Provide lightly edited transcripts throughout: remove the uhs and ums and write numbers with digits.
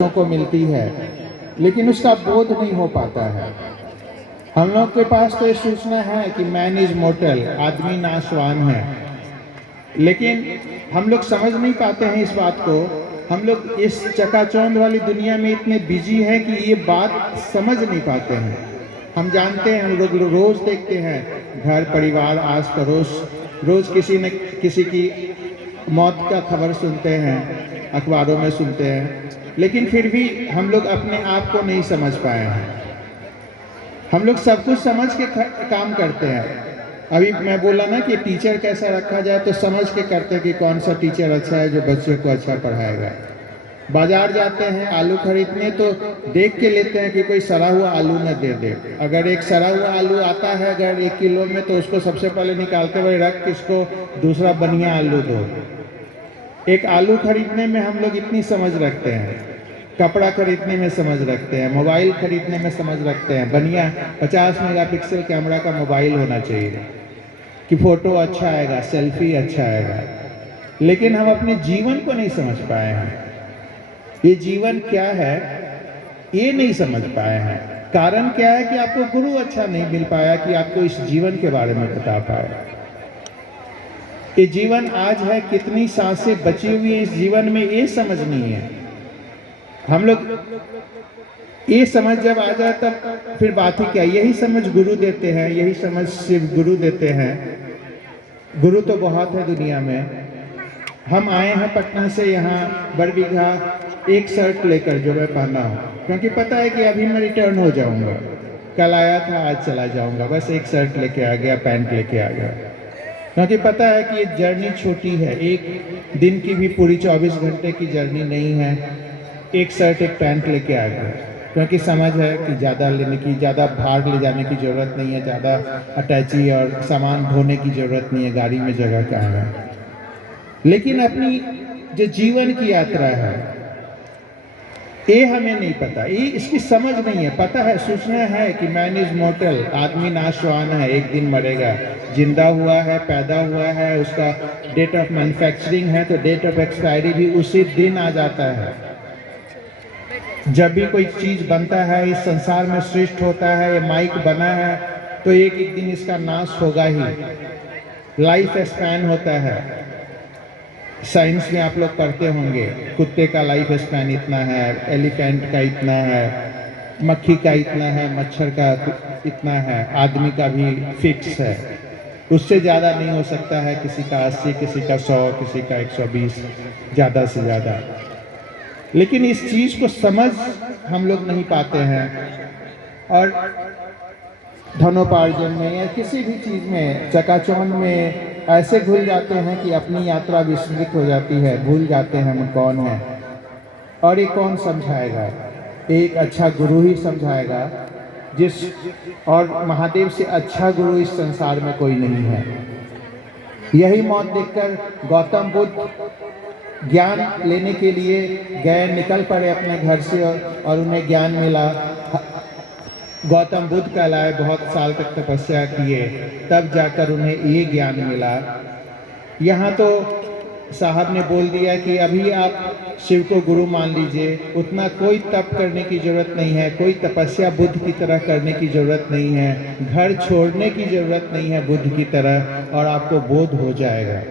को मिलती है, लेकिन उसका बोध नहीं हो पाता है। हम लोग के पास तो ये सूचना है कि मैन इज मोर्टल, आदमी नाशवान है, लेकिन हम लोग समझ नहीं पाते हैं इस बात को। हम लोग इस चकाचौंध वाली दुनिया में इतने बिजी हैं कि ये बात समझ नहीं पाते हैं। हम जानते हैं, हम लोग रोज देखते हैं, घर परिवार आस पड़ोस रोज किसी न किसी की मौत का खबर सुनते हैं, अखबारों में सुनते हैं, लेकिन फिर भी हम लोग अपने आप को नहीं समझ पाए हैं। हम लोग सब कुछ समझ के काम करते हैं। अभी मैं बोला ना कि टीचर कैसा रखा जाए, तो समझ के करते हैं कि कौन सा टीचर अच्छा है जो बच्चों को अच्छा पढ़ाएगा। बाजार जाते हैं आलू खरीदने, तो देख के लेते हैं कि कोई सड़ा हुआ आलू न दे दे। अगर एक सड़ा हुआ आलू आता है अगर 1 किलो में, तो उसको सबसे पहले निकाल के वही रख, किसको दूसरा बढ़िया आलू दो। एक आलू खरीदने में हम लोग इतनी समझ रखते हैं, कपड़ा खरीदने में समझ रखते हैं, मोबाइल खरीदने में समझ रखते हैं। बढ़िया 50 मेगापिक्सल कैमरा का मोबाइल होना चाहिए कि फ़ोटो अच्छा आएगा, सेल्फी अच्छा आएगा, लेकिन हम अपने जीवन को नहीं समझ पाए हैं। ये जीवन क्या है ये नहीं समझ पाए हैं। कारण क्या है कि आपको गुरु अच्छा नहीं मिल पाया कि आपको इस जीवन के बारे में बता पाए। ये जीवन आज है, कितनी सांसें बची हुई है इस जीवन में, ये समझ नहीं है। हम लोग ये समझ जब आ जाए तब फिर बात ही क्या, यही समझ गुरु देते हैं, यही समझ सिर्फ गुरु देते हैं। गुरु तो बहुत है दुनिया में। हम आए हैं पटना से यहाँ बरबीघा एक शर्ट लेकर जो मैं पहना हूँ, क्योंकि पता है कि अभी मैं रिटर्न हो जाऊँगा। कल आया था, आज चला जाऊँगा, बस एक शर्ट लेके आ गया, पैंट लेके आ गया, क्योंकि पता है कि ये जर्नी छोटी है, एक दिन की भी पूरी 24 घंटे की जर्नी नहीं है। एक शर्ट एक पैंट लेके आ गया, क्योंकि समझ है कि ज़्यादा लेने की, ज़्यादा भार ले जाने की ज़रूरत नहीं है, ज़्यादा अटैची और सामान ढोने की ज़रूरत नहीं है, गाड़ी में जगह कहाँ है। लेकिन अपनी जो जीवन की यात्रा है ये हमें नहीं पता, ये इसकी समझ नहीं है। पता है, सूचना है कि मैन इज मोर्टल, आदमी नाशवान है, एक दिन मरेगा। जिंदा हुआ है, पैदा हुआ है, उसका डेट ऑफ मैन्युफैक्चरिंग है, तो डेट ऑफ एक्सपायरी भी उसी दिन आ जाता है। जब भी कोई चीज बनता है, इस संसार में सृष्ट होता है, ये माइक बना है, तो एक एक दिन इसका नाश होगा ही। लाइफ स्पैन होता है, साइंस में आप लोग पढ़ते होंगे, कुत्ते का लाइफ स्पैन इतना है, एलिफेंट का इतना है, मक्खी का इतना है, मच्छर का इतना है, आदमी का भी फिक्स है, उससे ज़्यादा नहीं हो सकता है। किसी का 80, किसी का 100, किसी का 120, ज़्यादा से ज़्यादा। लेकिन इस चीज़ को समझ हम लोग नहीं पाते हैं, और धनोपार्जन में या किसी भी चीज़ में, चकाचौंध में ऐसे घुल जाते हैं कि अपनी यात्रा विस्मृत हो जाती है, भूल जाते हैं हम कौन हैं। और ये कौन समझाएगा? एक अच्छा गुरु ही समझाएगा, और महादेव से अच्छा गुरु इस संसार में कोई नहीं है। यही मौत देखकर गौतम बुद्ध ज्ञान लेने के लिए गए, निकल पड़े अपने घर से, और उन्हें ज्ञान मिला। गौतम बुद्ध कहलाए, बहुत साल तक तपस्या किए, तब जाकर उन्हें ये ज्ञान मिला। यहाँ तो साहब ने बोल दिया कि अभी आप शिव को गुरु मान लीजिए, उतना कोई तप करने की ज़रूरत नहीं है, कोई तपस्या बुद्ध की तरह करने की ज़रूरत नहीं है, घर छोड़ने की ज़रूरत नहीं है बुद्ध की तरह, और आपको बोध हो जाएगा।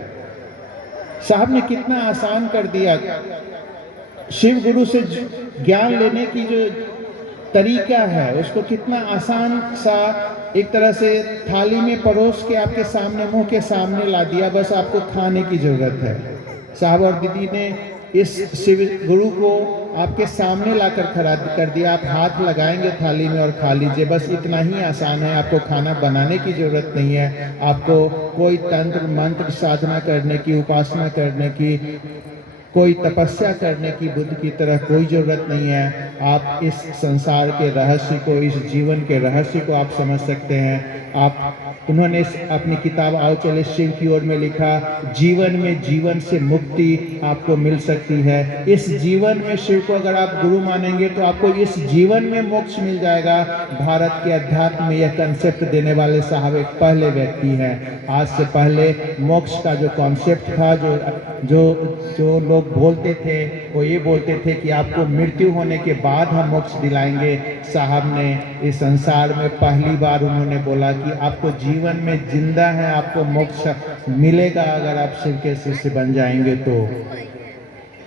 साहब ने कितना आसान कर दिया। शिव गुरु से ज्ञान लेने की जो तरीका है उसको कितना आसान सा एक तरह से थाली में परोस के आपके सामने, मुंह के सामने ला दिया, बस आपको खाने की जरूरत है। साहब और दीदी ने इस शिव गुरु को आपके सामने लाकर खड़ा कर दिया। आप हाथ लगाएंगे थाली में और खा लीजिए, बस इतना ही आसान है। आपको खाना बनाने की जरूरत नहीं है, आपको कोई तंत्र मंत्र साधना करने की, उपासना करने की, कोई तपस्या करने की बुद्ध की तरह कोई ज़रूरत नहीं है। आप इस संसार के रहस्य को, इस जीवन के रहस्य को आप समझ सकते हैं उन्होंने अपनी किताब आओ चले शिव की ओर में लिखा, जीवन में जीवन से मुक्ति आपको मिल सकती है। इस जीवन में शिव को अगर आप गुरु मानेंगे तो आपको इस जीवन में मोक्ष मिल जाएगा। भारत के अध्यात्म में यह कंसेप्ट देने वाले साहब एक पहले व्यक्ति हैं। आज से पहले मोक्ष का जो कॉन्सेप्ट था, जो लोग बोलते थे, वो ये बोलते थे कि आपको मृत्यु होने के बाद हम मोक्ष दिलाएंगे। साहब ने इस संसार में पहली बार उन्होंने बोला कि आपको जीवन में जिंदा है, आपको मोक्ष मिलेगा अगर आप शिव के शिष्य बन जाएंगे तो।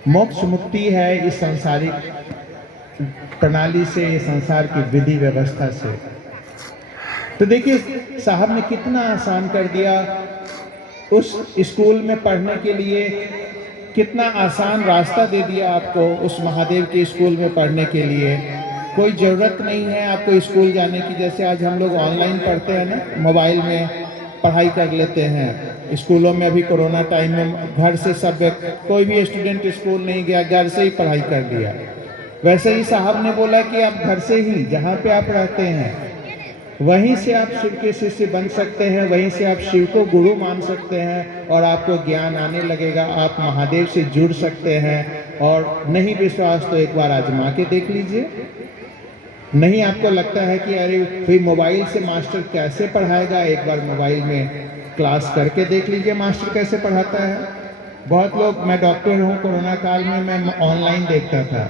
मोक्ष मुक्ति है इस सांसारिक प्रणाली से, इस संसार की विधि व्यवस्था से। तो देखिए साहब ने कितना आसान कर दिया। उस स्कूल में पढ़ने के लिए कितना आसान रास्ता दे दिया आपको, उस महादेव के स्कूल में पढ़ने के लिए। कोई ज़रूरत नहीं है आपको स्कूल जाने की। जैसे आज हम लोग ऑनलाइन पढ़ते हैं ना, मोबाइल में पढ़ाई कर लेते हैं। स्कूलों में अभी कोरोना टाइम में घर से सब कोई भी स्टूडेंट स्कूल नहीं गया, घर से ही पढ़ाई कर दिया। वैसे ही साहब ने बोला कि आप घर से ही, जहाँ पे आप रहते हैं वहीं से आप शिव के शिष्य बन सकते हैं, वहीं से आप शिव को गुरु मान सकते हैं और आपको ज्ञान आने लगेगा। आप महादेव से जुड़ सकते हैं। और नहीं विश्वास तो एक बार आजमा के देख लीजिए। नहीं आपको लगता है कि अरे कोई मोबाइल से मास्टर कैसे पढ़ाएगा, एक बार मोबाइल में क्लास करके देख लीजिए मास्टर कैसे पढ़ाता है। बहुत लोग, मैं डॉक्टर हूँ, कोरोना काल में मैं ऑनलाइन देखता था।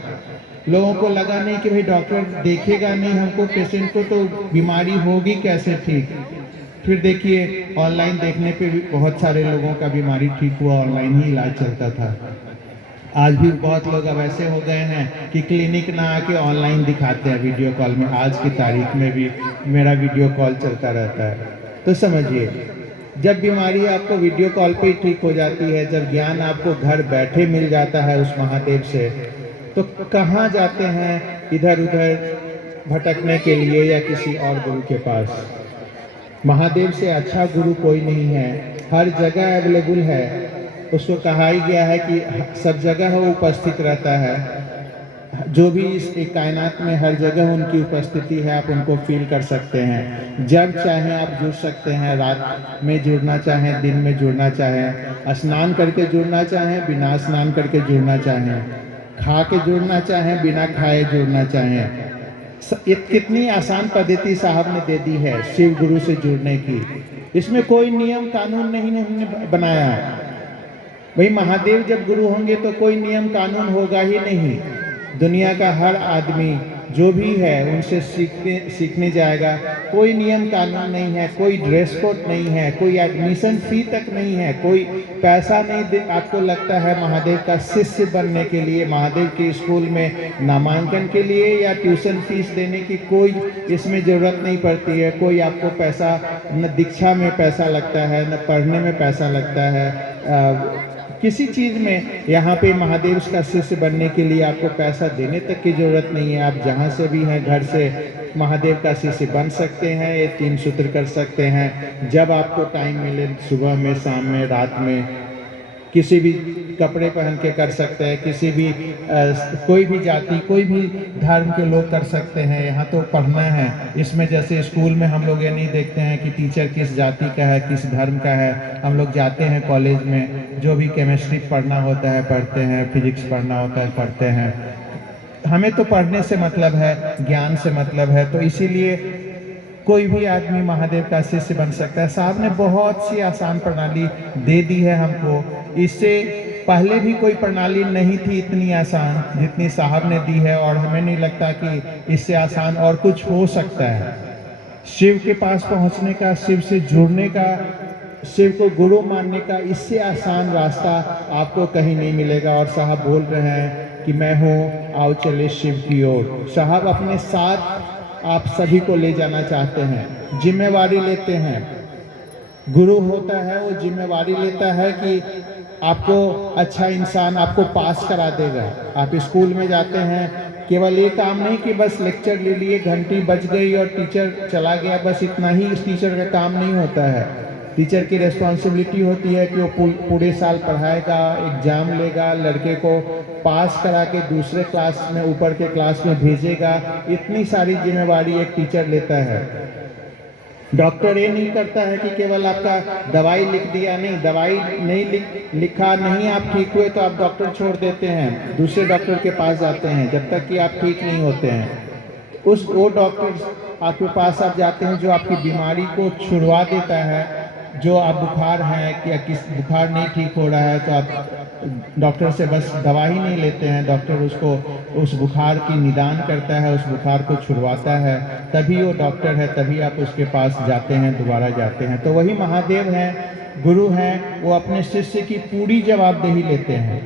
लोगों को लगा नहीं कि भाई डॉक्टर देखेगा नहीं हमको, पेशेंट को, तो बीमारी होगी कैसे ठीक। फिर देखिए ऑनलाइन देखने पे भी बहुत सारे लोगों का बीमारी ठीक हुआ, ऑनलाइन ही इलाज चलता था। आज भी बहुत लोग अब ऐसे हो गए हैं कि क्लिनिक ना आके ऑनलाइन दिखाते हैं वीडियो कॉल में। आज की तारीख में भी मेरा वीडियो कॉल चलता रहता है। तो समझिए, जब बीमारी आपको वीडियो कॉल पे ही ठीक हो जाती है, जब ज्ञान आपको घर बैठे मिल जाता है उस महादेव से, तो कहाँ जाते हैं इधर उधर भटकने के लिए या किसी और गुरु के पास। महादेव से अच्छा गुरु कोई नहीं है, हर जगह अवेलेबल है। उसको कहा ही गया है कि सब जगह वो उपस्थित रहता है। जो भी इस कायनात में हर जगह उनकी उपस्थिति है, आप उनको फील कर सकते हैं। जब चाहें आप जुड़ सकते हैं, रात में जुड़ना चाहें, दिन में जुड़ना चाहें, स्नान करके जुड़ना चाहें, बिना स्नान करके जुड़ना चाहें, खा के जुड़ना चाहें, बिना खाए जुड़ना चाहें। कितनी आसान पद्धति साहब ने दे दी है शिव गुरु से जुड़ने की। इसमें कोई नियम कानून नहीं बनाया। भाई महादेव जब गुरु होंगे तो कोई नियम कानून होगा ही नहीं। दुनिया का हर आदमी जो भी है उनसे सीखने जाएगा। कोई नियम कानून नहीं है, कोई ड्रेस कोड नहीं है, कोई एडमिशन फी तक नहीं है, कोई पैसा नहीं आपको लगता है महादेव का शिष्य बनने के लिए, महादेव के स्कूल में नामांकन के लिए या ट्यूशन फीस देने की कोई इसमें ज़रूरत नहीं पड़ती है। कोई आपको पैसा, न दीक्षा में पैसा लगता है, न पढ़ने में पैसा लगता है, किसी चीज़ में। यहाँ पे महादेव का शिष्य बनने के लिए आपको पैसा देने तक की ज़रूरत नहीं है। आप जहाँ से भी हैं घर से महादेव का शिष्य बन सकते हैं। ये 3 सूत्र कर सकते हैं। जब आपको टाइम मिले, सुबह में, शाम में, रात में, किसी भी कपड़े पहन के कर सकते हैं। किसी भी कोई भी जाति, कोई भी धर्म के लोग कर सकते हैं। यहाँ तो पढ़ना है। इसमें जैसे स्कूल में हम लोग ये नहीं देखते हैं कि टीचर किस जाति का है, किस धर्म का है। हम लोग जाते हैं कॉलेज में, जो भी केमिस्ट्री पढ़ना होता है पढ़ते हैं, फिजिक्स पढ़ना होता है पढ़ते हैं। हमें तो पढ़ने से मतलब है, ज्ञान से मतलब है। तो इसीलिए कोई भी आदमी महादेव का शिष्य बन सकता है। साहब ने बहुत सी आसान प्रणाली दे दी है हमको। इससे पहले भी कोई प्रणाली नहीं थी इतनी आसान जितनी साहब ने दी है, और हमें नहीं लगता कि इससे आसान और कुछ हो सकता है। शिव के पास पहुंचने का, शिव से जुड़ने का, शिव को गुरु मानने का इससे आसान रास्ता आपको कहीं नहीं मिलेगा। और साहब बोल रहे हैं कि मैं हूँ, आओ चले शिव की ओर। साहब अपने साथ आप सभी को ले जाना चाहते हैं, जिम्मेवारी लेते हैं। गुरु होता है वो जिम्मेवारी लेता है कि आपको अच्छा इंसान आपको पास करा देगा। आप स्कूल में जाते हैं, केवल ये काम नहीं कि बस लेक्चर ले लिए, घंटी बज गई और टीचर चला गया, बस इतना ही इस टीचर का काम नहीं होता है। टीचर की रिस्पॉन्सिबिलिटी होती है कि वो पूरे साल पढ़ाएगा, एग्ज़ाम लेगा, लड़के को पास करा के दूसरे क्लास में, ऊपर के क्लास में भेजेगा। इतनी सारी जिम्मेवारी एक टीचर लेता है। डॉक्टर ये नहीं करता है कि केवल आपका दवाई लिख दिया, नहीं, दवाई नहीं लिखा, नहीं आप ठीक हुए तो आप डॉक्टर छोड़ देते हैं, दूसरे डॉक्टर के पास जाते हैं जब तक कि आप ठीक नहीं होते हैं। वो डॉक्टर आपके पास आप जाते हैं जो आपकी बीमारी को छुड़वा देता है। जो आप बुखार है या किस बुखार नहीं ठीक हो रहा है तो आप डॉक्टर से बस दवा ही नहीं लेते हैं, डॉक्टर उसको उस बुखार की निदान करता है, उस बुखार को छुड़वाता है, तभी वो डॉक्टर है, तभी आप उसके पास जाते हैं, दोबारा जाते हैं। तो वही महादेव हैं, गुरु हैं, वो अपने शिष्य की पूरी जवाबदेही लेते हैं।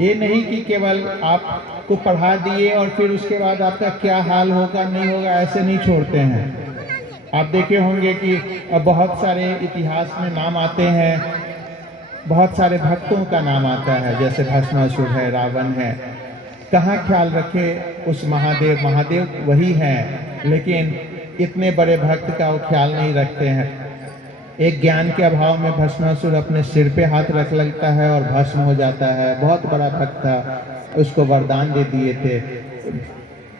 ये नहीं कि केवल आपको पढ़ा दिए और फिर उसके बाद आपका क्या हाल होगा नहीं होगा ऐसे नहीं छोड़ते हैं। आप देखे होंगे कि बहुत सारे इतिहास में नाम आते हैं, बहुत सारे भक्तों का नाम आता है, जैसे भस्मासुर है, रावण है। कहाँ ख्याल रखे उस महादेव वही हैं, लेकिन इतने बड़े भक्त का वो ख्याल नहीं रखते हैं। एक ज्ञान के अभाव में भस्मासुर अपने सिर पे हाथ रख लगता है और भस्म हो जाता है। बहुत बड़ा भक्त था, उसको वरदान दे दिए थे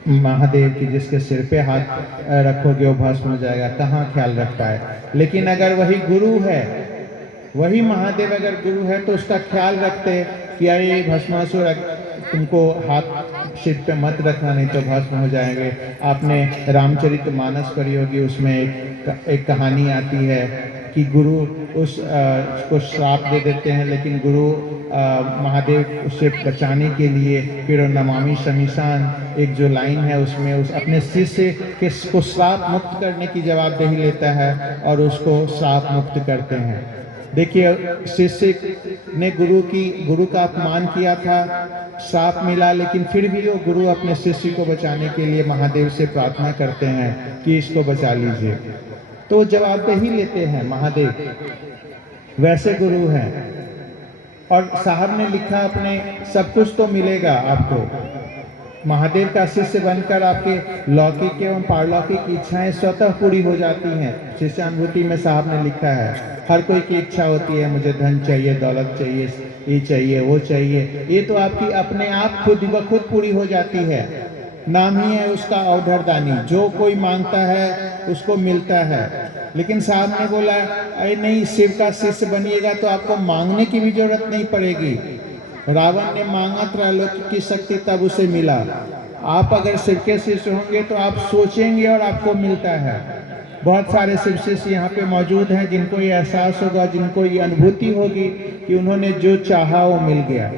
महादेव की, जिसके सिर पे हाथ रखोगे वो भस्म हो जाएगा। कहाँ ख्याल रख पाए। लेकिन अगर वही गुरु है, वही महादेव अगर गुरु है तो उसका ख्याल रखते कि अरे भस्मासुर तुमको हाथ सिर पे मत रखना नहीं तो भस्म हो जाएंगे। आपने रामचरितमानस पढ़ी होगी, उसमें एक कहानी आती है कि गुरु उसको श्राप दे देते हैं, लेकिन गुरु महादेव उसे बचाने के लिए फिर नमामि शमीशान एक जो लाइन है उसमें उस अपने शिष्य के को श्राप मुक्त करने की जवाबदेही लेता है और उसको श्राप मुक्त करते हैं। देखिए, शिष्य ने गुरु का अपमान किया था, श्राप मिला, लेकिन फिर भी वो गुरु अपने शिष्य को बचाने के लिए महादेव से प्रार्थना करते हैं कि इसको बचा लीजिए, तो जवाबदेही लेते हैं महादेव। वैसे गुरु हैं। और साहब ने लिखा अपने सब कुछ तो मिलेगा आपको। महादेव का शिष्य बनकर आपके लौकिक एवं पारलौकिक इच्छाएं स्वतः पूरी हो जाती हैं। शिष्यानुभूति में साहब ने लिखा है, हर कोई की इच्छा होती है, मुझे धन चाहिए, दौलत चाहिए, ये चाहिए, वो चाहिए, ये तो आपकी अपने आप खुद ब खुद पूरी हो जाती है। नाम ही है उसका अवधरदानी, जो कोई मांगता है उसको मिलता है। लेकिन साहब ने बोला, अरे नहीं, शिव का शिष्य बनिएगा तो आपको मांगने की भी जरूरत नहीं पड़ेगी। रावण ने मांगा त्रैलोक्य की शक्ति, तब उसे मिला। आप अगर शिव के शिष्य होंगे तो आप सोचेंगे और आपको मिलता है। बहुत सारे शिव शिष्य यहाँ पे मौजूद हैं जिनको ये एहसास होगा, जिनको ये अनुभूति होगी कि उन्होंने जो चाहा वो मिल गया,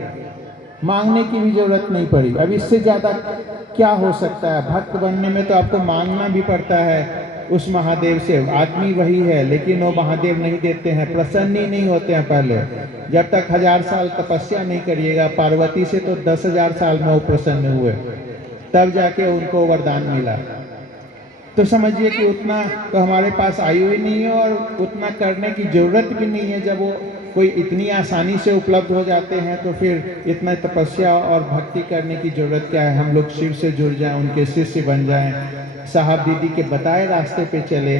मांगने की भी जरूरत नहीं पड़ी। अब इससे ज़्यादा क्या हो सकता है। भक्त बनने में तो आपको मांगना भी पड़ता है उस महादेव से। आदमी वही है, लेकिन वो महादेव नहीं देते हैं, प्रसन्न ही नहीं होते हैं। पहले जब तक 1000 साल तपस्या नहीं करिएगा, पार्वती से तो 10,000 साल में वो प्रसन्न हुए, तब जाके उनको वरदान मिला। तो समझिए कि उतना तो हमारे पास आयु ही नहीं है और उतना करने की जरूरत भी नहीं है। जब वो कोई इतनी आसानी से उपलब्ध हो जाते हैं तो फिर इतना तपस्या और भक्ति करने की जरूरत क्या है। हम लोग शिव से जुड़ जाएं, उनके शिष्य बन जाएं, साहब दीदी के बताए रास्ते पे चले,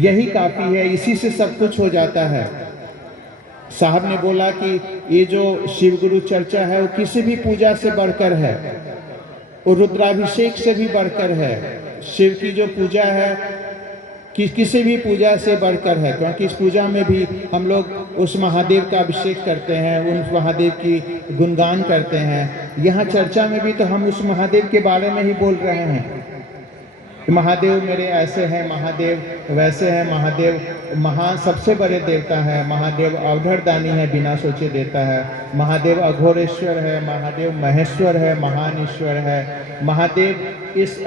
यही काफ़ी है, इसी से सब कुछ हो जाता है। साहब ने बोला कि ये जो शिव गुरु चर्चा है वो किसी भी पूजा से बढ़कर है, वो रुद्राभिषेक से भी बढ़कर है। शिव की जो पूजा है किसी भी पूजा से बढ़कर है, क्योंकि इस पूजा में भी हम लोग उस महादेव का अभिषेक करते हैं, उन महादेव की गुणगान करते हैं। यहाँ चर्चा में भी तो हम उस महादेव के बारे में ही बोल रहे हैं। महादेव मेरे ऐसे हैं, महादेव वैसे हैं, महादेव महान सबसे बड़े देवता है, महादेव अवधरदानी है, बिना सोचे देता है, महादेव अघोरेश्वर है, महादेव महेश्वर है, महान ईश्वर है। महादेव इस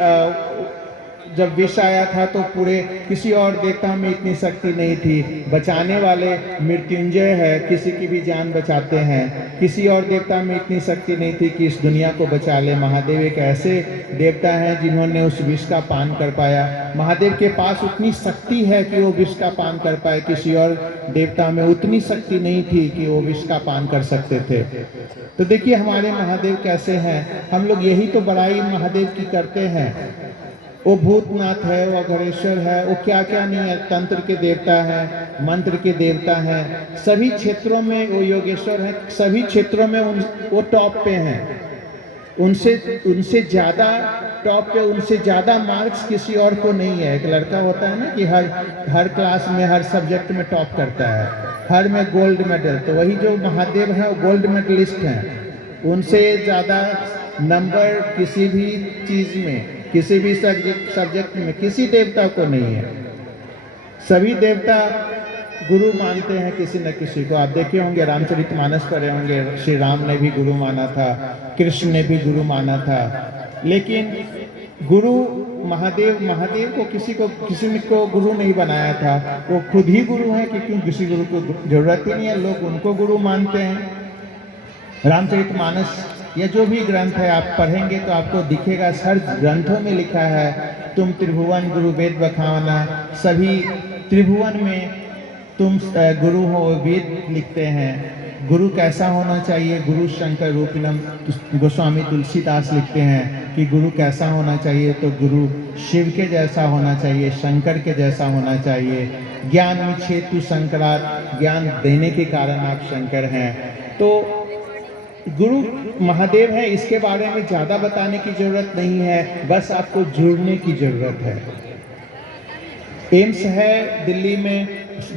जब विष आया था तो पूरे किसी और देवता में इतनी शक्ति नहीं थी। बचाने वाले मृत्युंजय है, किसी की भी जान बचाते हैं। किसी और देवता में इतनी शक्ति नहीं थी कि इस दुनिया को बचा ले। महादेव एक ऐसे देवता हैं जिन्होंने उस विष का पान कर पाया। महादेव के पास उतनी शक्ति है कि वो विष का पान कर पाए, किसी और देवता में उतनी शक्ति नहीं थी कि वो विष का पान कर सकते थे। तो देखिए हमारे महादेव कैसे हैं। हम लोग यही तो बड़ाई महादेव की करते हैं। वो भूतनाथ है, वो अघोरेश्वर है, वो क्या क्या नहीं है, तंत्र के देवता है, मंत्र के देवता है, सभी क्षेत्रों में वो योगेश्वर है, सभी क्षेत्रों में वो टॉप पे हैं। उनसे उनसे ज़्यादा टॉप पे, उनसे ज़्यादा मार्क्स किसी और को नहीं है। एक लड़का होता है ना कि हर क्लास में हर सब्जेक्ट में टॉप करता है, हर में गोल्ड मेडल, तो वही जो महादेव हैं वो गोल्ड मेडलिस्ट हैं। उनसे ज़्यादा नंबर किसी भी चीज़ में, किसी भी सब्जेक्ट में किसी देवता को नहीं है। सभी देवता गुरु मानते हैं किसी न किसी को। आप देखे होंगे, रामचरितमानस पढ़े होंगे, श्री राम ने भी गुरु माना था, कृष्ण ने भी गुरु माना था। लेकिन गुरु महादेव को किसी को गुरु नहीं बनाया था। वो खुद ही गुरु हैं कि क्यों किसी गुरु को जरूरत ही नहीं है, लोग उनको गुरु मानते हैं। रामचरितमानस या जो भी ग्रंथ है आप पढ़ेंगे तो आपको दिखेगा, हर ग्रंथों में लिखा है तुम त्रिभुवन गुरु वेद बखावना, सभी त्रिभुवन में तुम गुरु हो, वेद लिखते हैं। गुरु कैसा होना चाहिए, गुरु शंकर रूपिणम गोस्वामी तुलसीदास लिखते हैं कि गुरु कैसा होना चाहिए, तो गुरु शिव के जैसा होना चाहिए, शंकर के जैसा होना चाहिए। ज्ञान विच्छेतु शंकरात्, ज्ञान देने के कारण आप शंकर हैं। तो गुरु महादेव है, इसके बारे में ज़्यादा बताने की ज़रूरत नहीं है, बस आपको जुड़ने की ज़रूरत है। एम्स है दिल्ली में,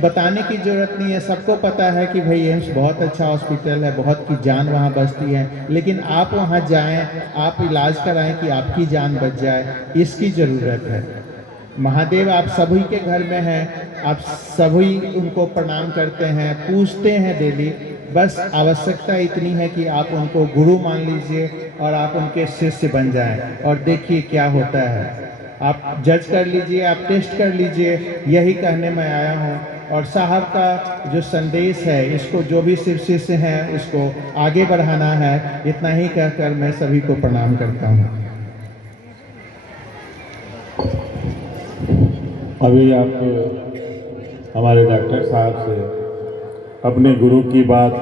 बताने की ज़रूरत नहीं है, सबको पता है कि भाई एम्स बहुत अच्छा हॉस्पिटल है, बहुत की जान वहाँ बचती है। लेकिन आप वहाँ जाएं, आप इलाज कराएं कि आपकी जान बच जाए, इसकी ज़रूरत है। महादेव आप सभी के घर में हैं, आप सभी उनको प्रणाम करते हैं, पूजते हैं डेली। बस आवश्यकता इतनी है कि आप उनको गुरु मान लीजिए और आप उनके शिष्य बन जाएं, और देखिए क्या होता है। आप जज कर लीजिए, आप टेस्ट कर लीजिए, यही कहने मैं आया हूँ। और साहब का जो संदेश है, इसको जो भी शिव शिष्य हैं इसको आगे बढ़ाना है। इतना ही कहकर मैं सभी को प्रणाम करता हूँ। अभी आप हमारे डॉक्टर साहब से अपने गुरु की बात